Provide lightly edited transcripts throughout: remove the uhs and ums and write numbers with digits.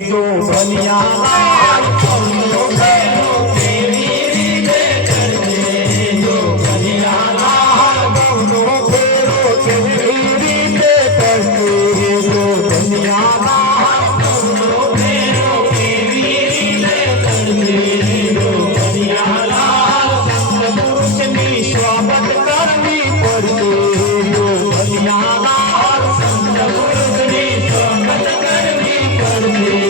जो बनिया तेरी रीते करते जो बनिया दोनों फेरो तेरी रीते करते जो बनिया दोनों फेरो तेरी रीते करते जो बनिया संत पुरुष की स्वागत करनी पड़ती जो बनिया संत पुरुष की स्वागत करनी पड़ती।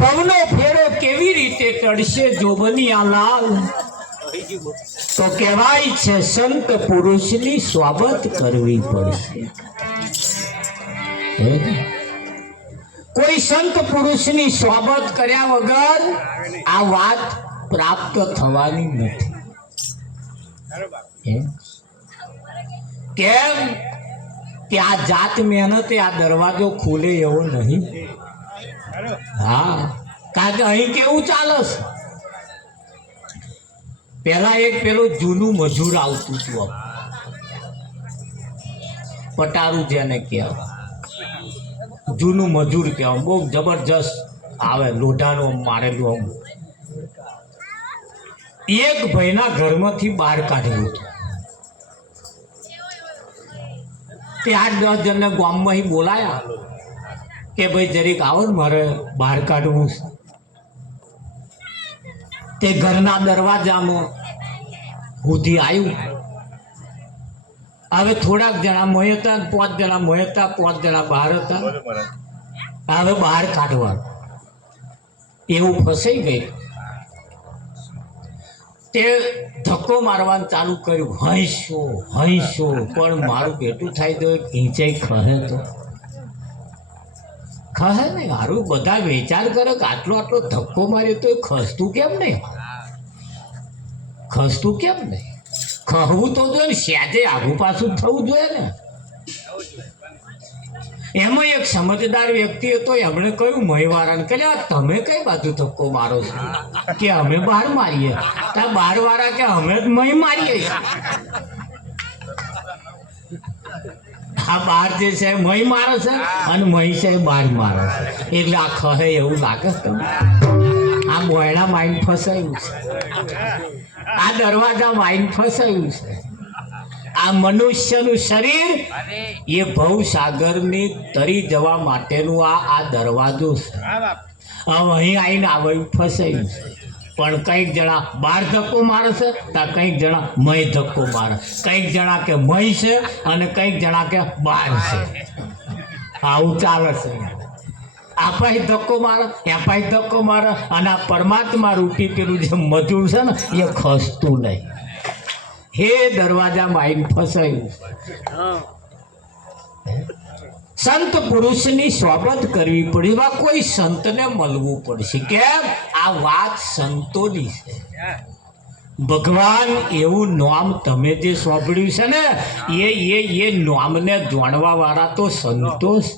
ભવનો ફેરો કેવી રીતે ચડશે જોબનિયાલાલ? તો કહેવાય છે સંત પુરુષની સ્વાગત કરવી પડશે. કોઈ સંત પુરુષની સ્વાગત કર્યા વગર આ વાત પ્રાપ્ત થવાની નથી. કેમ કે આ જાત મહેનતે આ દરવાજો ખુલે એવો નહીં. હા, કારણ કે અહીં કેવું ચાલે છે? પેલા એક પેલું જૂનું મજૂર આવતું હતું, પટારું જેને કહેવાય, જૂનું મજૂર કહેવાય, બહુ જબરજસ્ત આવે, લોઢાનું મારેલું. આમ એક ભાઈના ઘરમાંથી બહાર કાઢ્યું હતું. તે 8-10 જણને ગામમાં બોલાયા કે ભાઈ જરીક આવો ને મારે બહાર કાઢવું છે. તે ઘરના દરવાજામાં સુધી આવ્યું. હવે થોડાક જણા મોય હતા, 5 જણા મોય હતા, 5 જણા બહાર હતા. હવે બહાર કાઢવાનું એવું ફસાઈ ગઈ. તે ધક્કો મારવાનું ચાલુ કર્યું, હૈશો હૈશો. પણ મારું બેટું થાય તો ખીંચાઈ ખહે તો ખહે ને. હારું બધા વિચાર કરે કે આટલો આટલો ધક્કો માર્યો તો એ ખસતું કેમ નહીં? ખસતું કેમ નહીં? ખહવું તો જોઈએ ને, સહેજે આગું પાછું થવું જોઈએ ને. એમાં એક સમજદાર વ્યક્તિ હતો, એમણે કહ્યું મહીવાળાને કે તમે કઈ બાજુ ધક્કો મારો છો? કે અમે બહાર મારીએ. તા બહાર વાળા કે અમે જ મહી મારીએ. આ બહાર જે છે મહી મારે છે અને મહી છે બહાર મારે છે. એટલે આ ખહે એવું લાગે તમને? આ બોયડા માઇન્ડ ફસાયું છે, આ દરવાજા માઇન્ડ ફસાયું છે. આ મનુષ્યનું શરીર એ ભવસાગરની તરી જવા માટેનું આ દરવાજો છે. હવે અહીં આવીને આવયું ફસાયું છે. પણ કંઈક જણા બહાર ધક્કો મારે છે, ત્યાં કંઈક જણા મય ધક્કો મારે. કંઈક જણા કે મય છે અને કંઈક જણા કે બહાર છે. આવું ચાલે છે. આપાય ધક્કો મારે, એપાય ધક્કો મારે, અને આ પરમાત્મા રૂપી પેલું જે મજૂર છે ને એ ખસતું નહીં. હે દરવાજામાં આવીને ફસાયું. સંત પુરુષની સોબત કરવી પડે. એવા કોઈ સંતને મળવું પડશે. કેમ? આ વાત સંતોની છે. ભગવાન એવું નામ તમે જે સોંપડ્યું છે ને એ નામને જાણવા વાળા તો સંતો છે.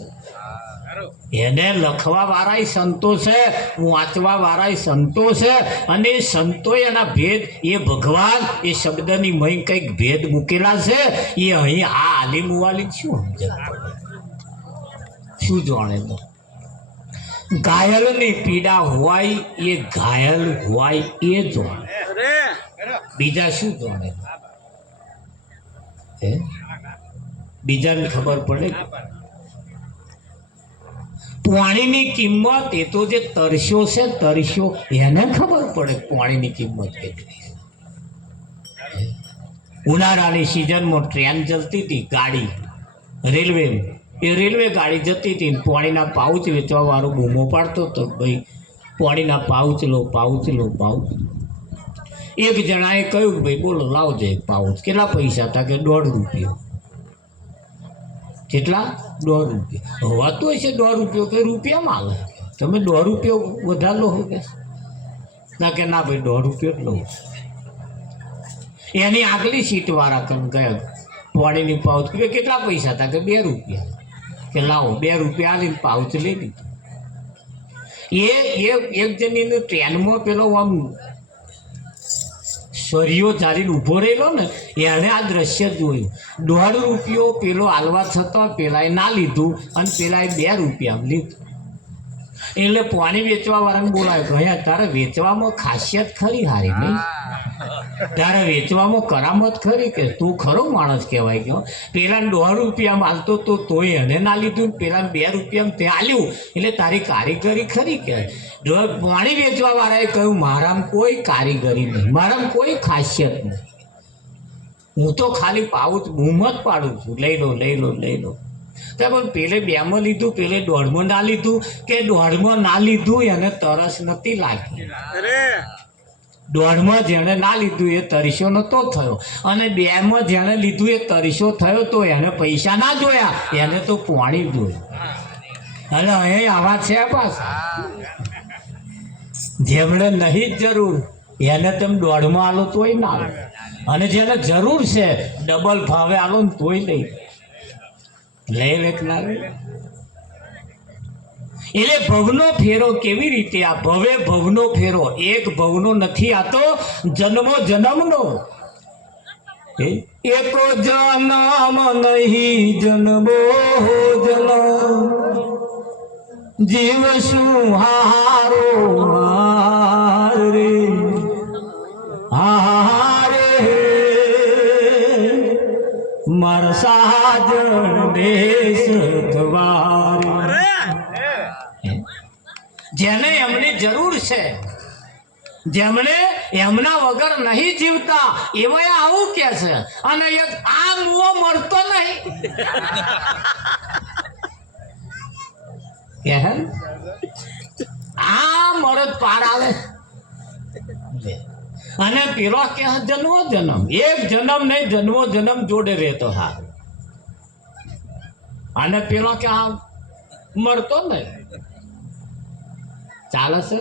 એને લખવા વાળા સંતો છે, વાંચવા વાળા સંતો છે. અને એ સંતો એના ભેદ, એ ભગવાન એ શબ્દની મય કંઈક ભેદ મૂકેલા છે. એ અહીં આ આલી મુવાલી શું સમજણ પડે? શું જાણે? તો ઘાયલની પીડા હોય એ ઘાયલ હોય એ જાણે, બીજા શું જાણે? બીજાને ખબર પડે? પાણીની કિંમત એ તો જે તરસ્યો છે, તરસ્યો એને ખબર પડે પાણીની કિંમત કેટલી. ઉનાળાની સિઝનમાં ટ્રેન ચાલતી હતી, ગાડી રેલવે, એ રેલવે ગાડી જતી હતી. પાણીના પાઉચ વેચવા વાળો બૂમો પાડતો હતો, ભાઈ પાણીના પાઉચ લો, પાઉચ લો, પાઉચ. એક જણાએ કહ્યું ભાઈ બોલો લાવજો એક પાઉચ. કેટલા પૈસા હતા? કે 1.5 રૂપિયા. કેટલા? 1.5 રૂપિયા. હોવાતું હશે 1.5 રૂપિયો કે રૂપિયામાં આવે. તમે 1.5 રૂપિયો વધારે લો કે ના? કે ના ભાઈ 1.5 રૂપિયો જ લો. એની આગલી સીટ વાળા કમ ગયા પાણીની પાઉચ. કે કેટલા પૈસા હતા? કે 2 રૂપિયા. કે લાવો 2 રૂપિયા આવીને પાઉચ લઈ લીધું. એક જણીને ટ્રેનમાં પેલો આમ સરિયો ચાલીને ઊભો રહેલો ને, એણે આ દ્રશ્ય જોયું. 1.5 રૂપિયો પેલો હાલવા છતાં પેલાએ ના લીધું અને પેલાએ 2 રૂપિયા લીધું. એટલે પાણી વેચવા વાળાને બોલાવે, ગયા તારે વેચવામાં ખાસિયત ખરી હારી નહીં? તારે વેચવામાં કરામત ખરી? કે તું ખરો માણસ કહેવાય. ગયો પેલાને 1.5 રૂપિયા માલતો તો તોય એને ના લીધું, પેલાને 2 રૂપિયા તે આલ્યું. એટલે તારી કારીગરી ખરી કે? પાણી વેચવા વાળાએ કહ્યું મારામાં કોઈ કારીગરી નહીં, મારામાં કોઈ ખાસિયત નહીં. હું તો ખાલી પાઉચ બૂમ જ પાડું છું, લઈ લો લઈ લો લઈ લો. તો પણ પેલે 2માં લીધું, પેલે 1.5માં ના લીધું. કે 1.5માં ના લીધું એને તરસ નથી લાગી. 1.5માં જેણે ના લીધું એ તરસ્યો નહોતો થયો, અને 2માં જેણે લીધું એ તરસ્યો થયો. તો એને પૈસા ના જોયા, એને તો પાણી જોયું. અને અહીં આવા છે પાછા જેમણે નહીં જ જરૂર એને તમે 1.5માં આલો તોય ના આવે, અને જેને જરૂર છે ડબલ ભાવે આલો ને તોય લઈ લે ના લે. એટલે ભવનો ફેરો કેવી રીતે? આ ભવે ભવનો ફેરો, એક ભવનો નથી, આ તો જન્મો જન્મનો. એકો જન્મ નહીં જન્મો જન્મ, જીવ શું હારો હારે હારે. મારા સાજણ દેશ દ્વારે. જેને એમની જરૂર છે, જેમણે એમના વગર નહીં જીવતા એવા આવું કે છે, અને એક આ મુઓ મળતો નહીં કે હે? આ મરદ પાર આવે અને પેલો કે જન્મો જન્મ, એક જન્મ નહીં જન્મો જન્મ જોડે રહેતો. હા, અને પેલો કે આ મળતો નહીં. ચાલે છે.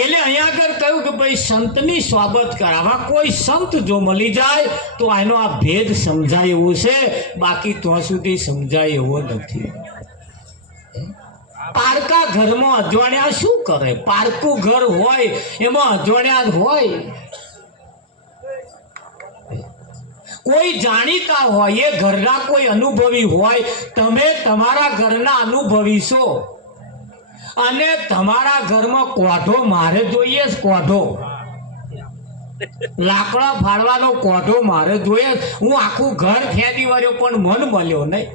એટલે અહીંયા આગળ કહ્યું કે ભાઈ સંતની સ્વાગત કરાવવા કોઈ સંત જો મળી જાય તો એનો આ ભેદ સમજાય એવું છે, બાકી ત્યાં સુધી સમજાય એવો નથી. પારકા ઘરમાં અજવાણ્યા શું કરે? પારકું ઘર હોય એમાં અજવાણ્યા જ હોય. કોઈ જાણીતા હોય, એ ઘરના કોઈ અનુભવી હોય, તમે તમારા ઘરના અનુભવી છો અને તમારા ઘરમાં કોઢો મારે જોઈએ જ, કોઢો લાકડા ફાડવાનો કોઢો મારે જોઈએ. હું આખું ઘર ફેંદી વર્યો પણ મન મળ્યો નહીં.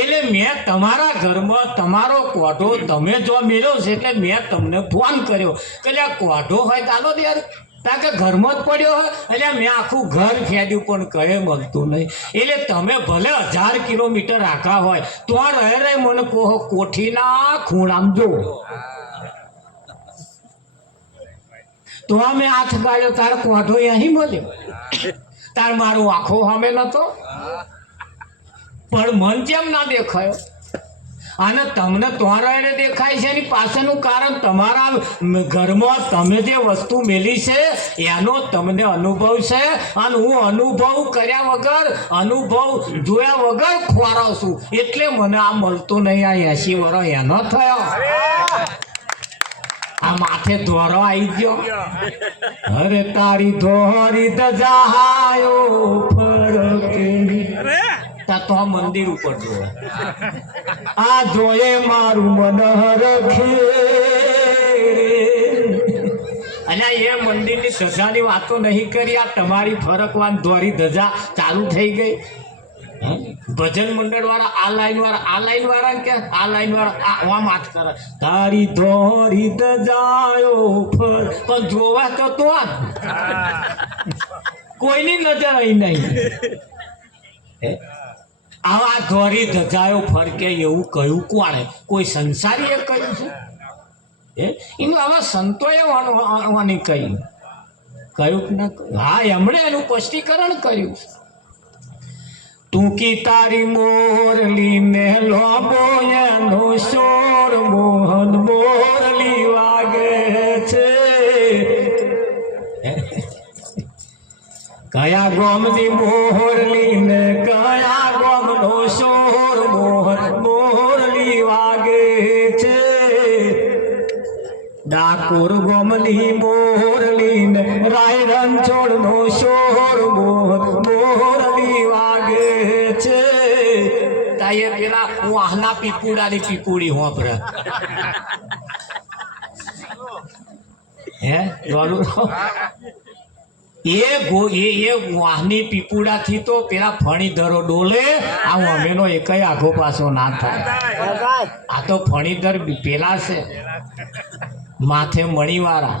એટલે મેં તમારા ઘરમાં તમારો કોઢો તમે જો મેળ્યો છે એટલે મેં તમને ફોન કર્યો કે કોઢો હોય ચાલો યાર, કારણ કે ઘરમાં જ પડ્યો હોય. એટલે મેં આખું ઘર ફેંદ્યું પણ કહે મળતું નહીં. એટલે તમે ભલે 1000 કિલોમીટર આખા હોય તો રહે મને કહો કોઠીના ખૂણામ જો તો અમે હાથ ગાળ્યો, તાર કોઢો અહીં મળ્યો, તાર મારું આખો સામે નતો, પણ મન કેમ ના દેખાયો? અને તમને તમારા દેખાય છે એની પાછળનું કારણ તમારા ઘરમાં તમે જે વસ્તુ મેલી છે એનો તમને અનુભવ છે. અને હું અનુભવ કર્યા વગર, અનુભવ જોયા વગર ખોરાવ છું, એટલે મને આ મળતું નહીં. આ 80 વર્ષ એનો થયો, આ માથે ધોરો આવી ગયો. અરે તારી ધોરી દજાયો ફરક તો આ મંદિર ઉપર જોવે, આ જોયે મારું મન રખે. અને એ મંદિરની ધજાની વાતો નહીં કરી, આ તમારી ફરકવાન ધોરી ધજા ચાલુ થઈ ગઈ. ભજન મંડળ વાળા આ લાઈન વાળા, આ લાઈન વાળા કે આ લાઈન વાળા આમ વાત કરે, તારી ધોરી દજાયો ફર, પણ જોવા તો કોઈની નજર અહીં નહીં. આવા ધોરી ધજાયો ફરકે એવું કહ્યું કોણે? કોઈ સંસારીએ કહ્યું છે? એનું આવા સંતોએ વાની કહ્યું કે ના? હા, એમણે એનું સ્પષ્ટીકરણ કર્યું છે. ટૂંકી તારી મોરલી ને લોબો એનો શોર, મોહન મોરલી વાગે છે. કયા ગોમની મોરલી ને કયા ગોમનો શોર, મોહન મોરલી વાગે છે. ડાકોર ગોમની મોરલી ને રાય રણછોડનો શોર, મોહન મોરલી વાગે છે. તાયે પેલા વાહના પીપુડાની પીપુડી હોપરે હે ડોલું એ વાહની પીપુડાથી તો પેલા ફણીધરો ડોલે. આ અમેનો એકય આઘો પાછો ના થાય. આ તો ફણીધર પેલા છે માથે મણીવાળા,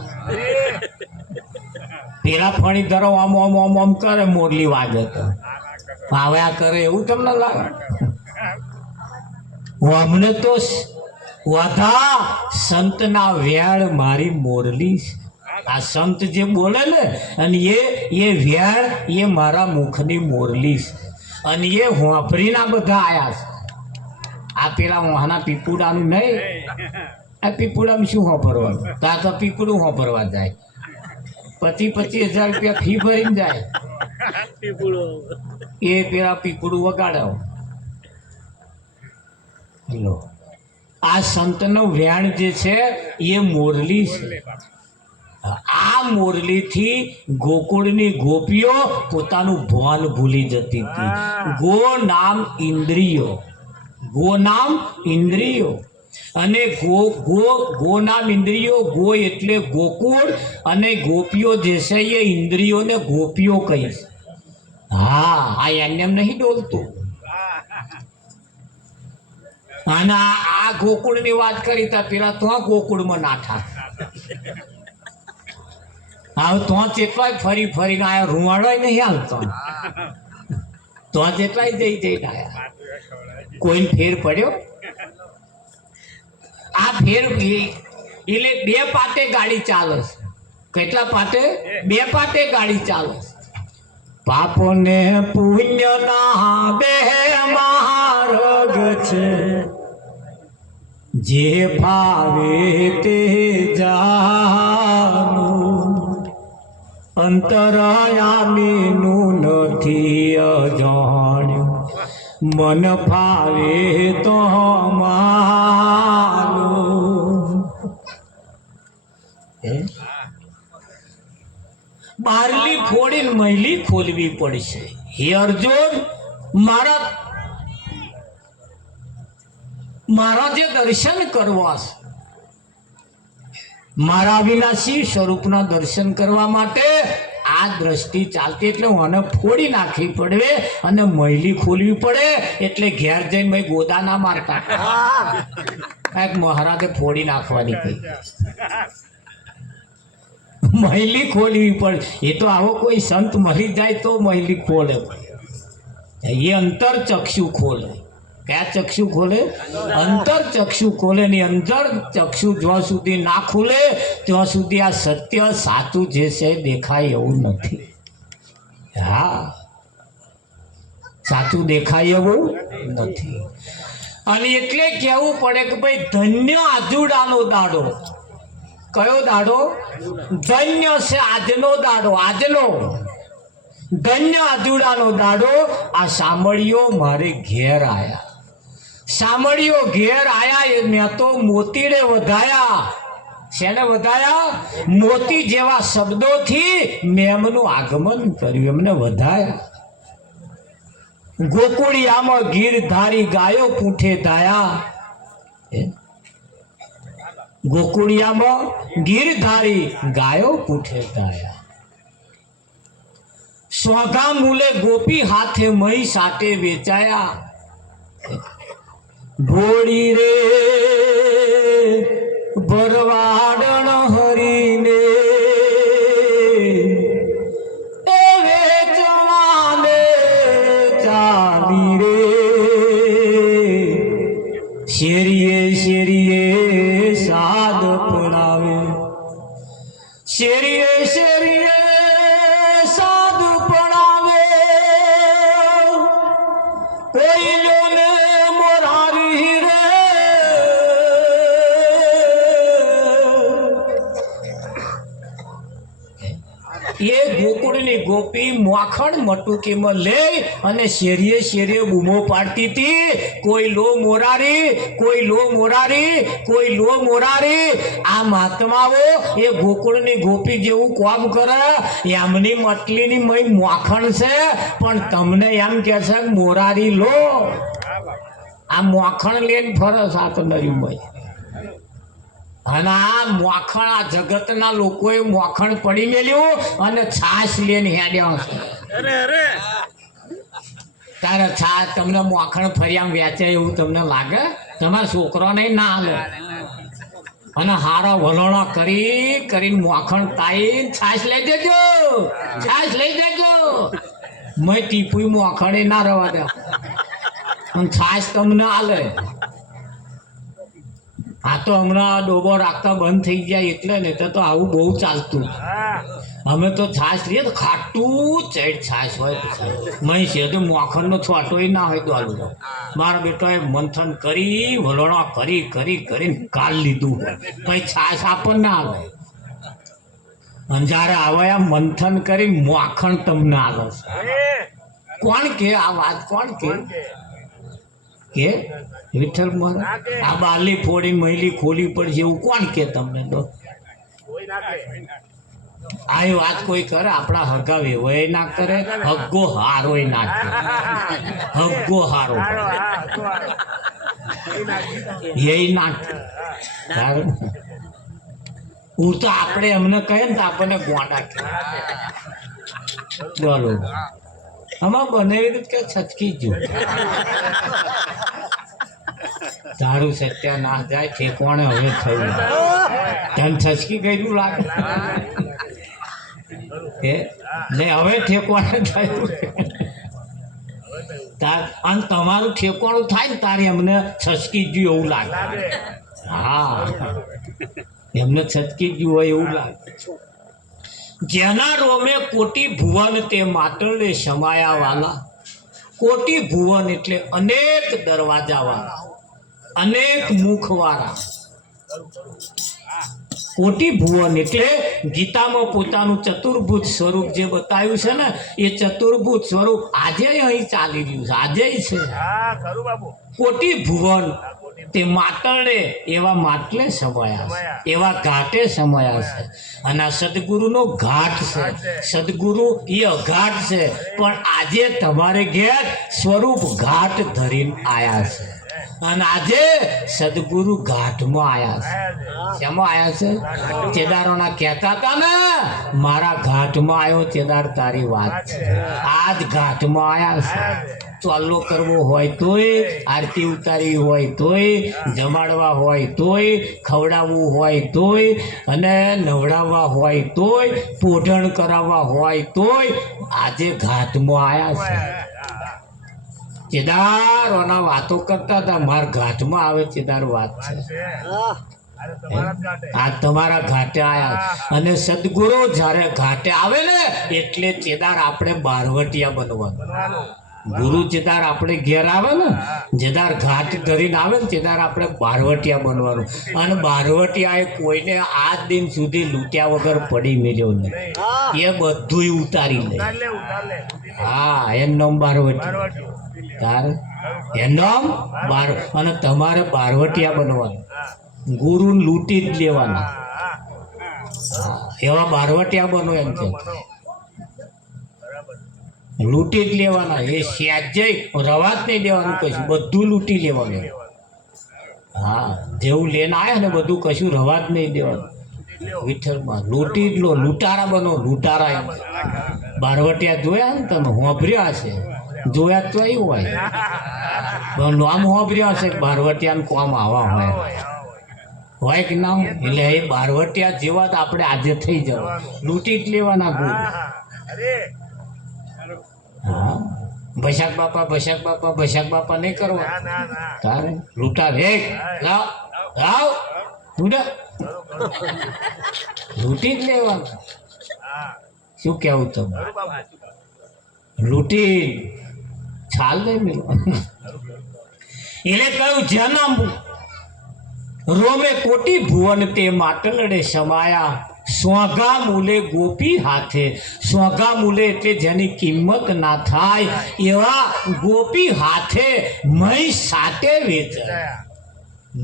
પેલા ફણીધરો આમ આમ આમ આમ કરે, મોરલી વાગે તો ભાવ્યા કરે. એવું તમને લાગે? અમને તો વધા સંતના વેળ મારી મોરલી છે. આ સંત જે બોલે ને અને એ વેળ એ મારા મુખની મોરલી છે. અને એ હોંફરીના બધા આયા છે. આ પેલા વાહના પીપુડાનું નહીં. આ પીપુડામાં શું હોંફરવાનું? તાર તો પીપુડું હોંફરવા જાય, 25,000 રૂપિયા ફી ભરીને જાય. એ પેલા પીપુડું વગાડો. હેલો, આ સંતનું વેણ જે છે એ મોરલી છે. આ મોરલીથી ગોકુળની ગોપીઓ પોતાનું ભાન ભૂલી જતી હતી. ગો નામ ઇન્દ્રિયો, ગો નામ ઇન્દ્રિયો. અને ગો નામ ઇન્દ્રિયો, ગો એટલે ગોકુળ, અને ગોપીઓ જે છે એ ઇન્દ્રિયોને ગોપીઓ કહીશ. હા આ એમને એમ નહીં ડોલતું. અને આ ગોકુળની વાત કરી તા પેલા તો ગોકુળમાં નાઠા. હવે તો કેટલાય ફરી ફરીને આયા, રૂવાડો નહીં હાલતો. તો જેટલાય જઈ જઈને આયા, કોઈ ફેર પડ્યો? આ ફેર એટલે બે પાટે ગાડી ચાલે છે. કેટલા પાટે? બે પાટે ગાડી ચાલે છે. પાપ ને પુણ્ય ના બે માર્ગ છે, જે ભાવે તે જાનું, અંતરયામીનું નથી અજાણ્યું, મન ફાવે તો માનું. બારલી ફોડીને મહિલી ખોલવી પડશે. હે અર્જુન, મારા જે દર્શન કરવા છે, મારા અવિનાશી સ્વરૂપના દર્શન કરવા માટે આ દ્રષ્ટિ ચાલતી, એટલે મને ફોડી નાખવી પડે અને મહિલી ખોલવી પડે. એટલે ઘેર જઈને મેં ગોદા ના મારતા, કાંઈક મહારાજે ફોડી નાખવાની કહી. મહિલી ખોલવી પડે. એ તો આવો કોઈ સંત મરી જાય તો મહિલી ખોલે. એ અંતર ચક્ષુ ખોલે. કયા ચક્ષુ ખોલે? અંતર ચક્ષુ ખોલે. ની અંતર ચક્ષુ જ્યાં સુધી ના ખુલે ત્યાં સુધી આ સત્ય સાચું જે છે દેખાય એવું નથી. હા, સાચું દેખાય એવું નથી. અને એટલે કહેવું પડે કે ભાઈ ધન્ય આજુડાનો દાડો. કયો દાડો? ધન્ય છે આજનો દાડો. આજનો ધન્ય આજુડાનો દાડો. આ સાંભળ્યો મારે ઘેર આયા. સાંભળ્યો ઘેર આયા એ મેં તો મોતીડે વધાયા. શેને વધાયા? મોતી જેવા શબ્દોથી મેં એમનું આગમન કર્યું, એમને વધાયા. ગોકુળિયામાં ગીરધારી ગાયો પૂંઠે ધાયા. ગોકુળિયામાં ગીરધારી ગાયો પૂંઠે ધાયા. સ્વાગા મૂલે ગોપી હાથે મહી સાટે વેચાયા. ભોળી રે ભરવાડણ હરીને એ વેચવાને ચાલી રે. શેરીએ શેરીએ સાદ પડાવે. શેરીએ શેરીએ સાદ પડાવે. કોઈ લોને મોરારી રે. એ ગોકુળની ગોપી માખણ મટુકીમાં લઈ અને શેરીએ શેરીએ બૂમો પાડતી હતી, કોઈ લો મોરારી, કોઈ લો મોરારી, કોઈ લો મોરારી. આ મહાત્માઓ એ ગોકુળની ગોપી જેવું કામ કરે. એમની મટલીની મય માખણ છે, પણ તમને એમ કે છે મોરારી લો. આ માખણ લઈને ફરસ આ તો નરીમય. અને આ માખણ આ જગતના લોકોએ માખણ પડી મેલ્યું અને છાશ લઈને હેડ્યા છે. તારે છાશ તમને માખણ ફરિયામ વેચે એવું તમને લાગે? તમારા છોકરાને ના હાલે. અને હારા વલણો કરીને માખણ તાઈ છાશ લઈ દેજો, છાશ લઈ દેજો. મેં ટીપુઈ માખણ ના રવા દે અને છાશ તમને હાલે. આ તો હમણાં ડોબો રાખતા બંધ થઈ ગયા એટલે ને તો આવું બહુ ચાલતું. અમે તો છાશ લઈએ તો ખાટું ચેટ છાશ હોય. મહી છે તો માખણનો છોટોય ના હોય તો આલું. મારા બેટોએ મંથન કરી વલોણો કરીને કાલ લીધું હોય પછી છાશ આપણને આવે. અને જ્યારે આવે આ મંથન કરી માખણ તમને આવે. કોણ કે આ વાત? કોણ કે વિઠ્ઠલ મહારાજ આ બારલી ફોડી મહિલી ખોલી પડશે એવું કોણ કે તમને? તો આ વાત કોઈ કરે? આપણા હગા વેવાય ના કરે, હગ્ગો હારોય ના કરે. હગ્ગો હારો એ ના હું તો આપણે એમને કહે ને તો આપણને ગોંડા કે. બોલો આમાં બનાવી કે છટકી ગયું તારું સત્યા ના જાય ઠેકવાણે હવે થયું તને છચકી ગયેલું લાગે ને હવે ઠેકવાણે થયું અને તમારું ઠેકવાણું થાય ને તારે એમને છચકી ગયું એવું લાગે હા એમને છટકી ગયું હોય એવું લાગે જેના રોમે કોટી ભુવન તે માટલે સમાયા વાલા કોટી ભુવન એટલે અનેક દરવાજા વાળા અનેક મુખ વાળા કોટી ભુવન એટલે ગીતામાં પોતાનું ચતુર્ભુજ સ્વરૂપ જે બતાવ્યું છે ને એ ચતુર્ભુજ સ્વરૂપ આજે અહીં ચાલી રહ્યું છે આજે છે કોટી ભુવન તે માટલે એવા માટલે સમાયા છે એવા ઘાટે સમાયા છે અને આ સદગુરુનો ઘાટ છે સદગુરુ એ અઘાટ છે પણ આજે તમારે ઘેર સ્વરૂપ ઘાટ ધરીને આયા છે અને આજે સદગુરુ ઘાટમાં આયા છે શેમાં આયા છે ચેદારોના કહેતા હતા ને મારા ઘાટમાં આવ્યો ચેદાર તારી વાત છે આજ ઘાટમાં આયા છે ચાલો કરવો હોય તોય આરતી ઉતારવી હોય તોય જમાડવા હોય તોય ખવડાવવું હોય તોય અને નવડાવવા હોય તોય પોઢણ કરાવવા હોય તોય આજે ઘાટમાં આયા છે ચેદારોના વાતો કરતા હતા મારા ઘાટમાં આવે ચેદાર વાત છે આ તમારા ઘાટે આયા અને સદગુરુ જ્યારે ઘાટે આવે ને એટલે ચેદાર આપણે બારવટિયા બનવાનું ગુરુ જેદાર આપણે ઘેર આવે ને જેદાર ઘાટ ધરીને આવે ને તેદાર આપણે બારવટિયા બનવાનું અને બારવટિયા એ કોઈને આજ દિન સુધી લૂંટ્યા વગર પડી મેલ્યો નહીં એ બધું ઉતારી લે હા એનું નામ બારવટી તાર એનું નામ બાર અને તમારે બારવટિયા બનવાનું ગુરુ લૂંટી જ લેવાના એવા બારવટિયા બનો એમ છે લૂંટી જ લેવાના એ સ્યાજ્ય રવા જ નહીં દેવાનું કશું બધું લૂંટી લેવાનું હા જેવું લેને આવ્યા ને બધું કશું રવા જ નહીં દેવાનું વિઠ્ઠલમાં લૂંટી જ લો લૂંટારા બનો લૂંટારા એમ બારવટિયા જોયા ને તમે હોંભર્યા હશે જોયા તો એવું હોય નામ હોંભર્યા હશે બારવટિયાનું કોમ આવા હોય કે ના એટલે એ બારવટિયા જેવા જ આપણે આજે થઈ જવા લૂંટી જ લેવાના ગુરુ હા ભશાક બાપા નહીં કરવા તારે લૂંટા વેગ લાવ લાવ લૂંટી જ લેવાનું શું કેવું તમે લૂંટી છાલ નહીં મેળવાનું એટલે કહ્યું જન્મ રોમે કોટી ભુવન તે માટલડે સમાયા સ્વાગા મૂલે ગોપી હાથે સ્વાગા મૂલે એટલે જેની કિંમત ના થાય એવા ગોપી હાથે મહી સાતે વેચાયા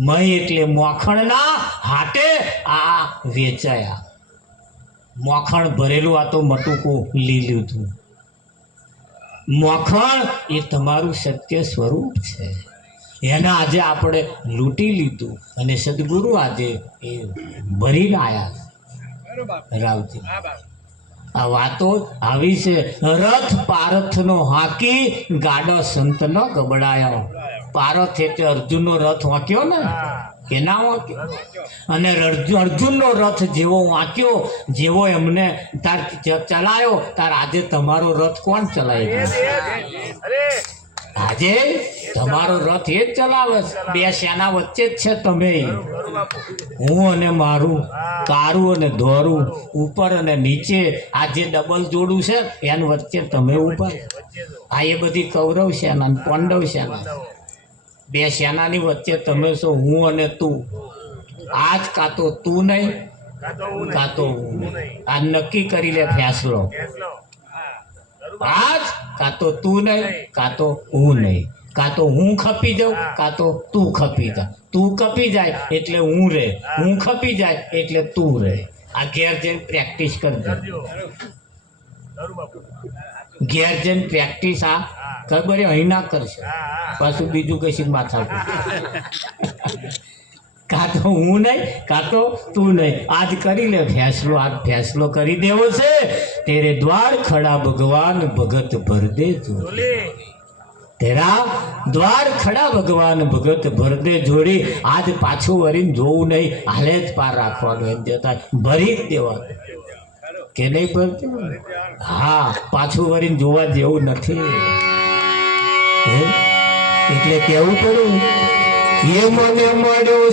મહી એટલે મોખણના હાટે આ વેચાયા મોખણ ભરેલું આ તો મટુકું લીલું હતું મોખણ એ તમારું સત્ય સ્વરૂપ છે એના આજે આપણે લૂંટી લીધું અને સદગુરુ આજે એ ભરીને આવ્યા રાવજી આ વાતો આવી છે રથ પારથનો હાકી ગાડો સંતનો ગબડાયો પારથ એટલે અર્જુનનો રથ વાંક્યો ને કે ના વાંક્યો અને અર્જુનનો રથ જેવો વાંક્યો જેવો એમને તાર ચલાયો તાર આજે તમારો રથ કોણ ચલાવે આજે તમારો રથ એ જ ચલાવે બે સેના વચ્ચે જ છે તમે હું અને મારું કારું અને ધોરું ઉપર અને નીચે આ જે ડબલ જોડું છે એની વચ્ચે તમે ઉપર આ એ બધી કૌરવ સેના પાંડવ સેના બે સેનાની વચ્ચે તમે છો હું અને તું આજ કાં તો તું નહીં કાં તો હું નહીં આ નક્કી કરી લે ફેસલો આજ કાં તો તું નહીં કાં તો હું નહીં કાં તો હું ખપી જાઉં કાં તો તું ખપી જા તું ખપી જાય એટલે હું રહે હું ખપી જાય એટલે તું રહે આ ઘેર જઈને પ્રેક્ટિસ કરજો ઘેર જઈને પ્રેક્ટિસ આ ખબર અહીં ના કરશે પાછું બીજું કશી માથા કાં તો હું નહીં કાં તો તું નહીં. આજ કરી લે ફેસલો, આજ ફેસલો કરી દેવો છે. તેરે દ્વાર ખડા ભગવાન ભગત ભર દે જોડી. તેરા દ્વાર ખડા ભગવાન ભગત ભર દે જોડી. આજ પાછું વળીને જોવું નહીં, હાલે જ પાર રાખવાનું. એમ જતા ભરી જ દેવાનું કે નહીં ભરતું? હા, પાછું વળીને જોવા જેવું નથી. એટલે કેવું પડ્યું એ મને મળ્યો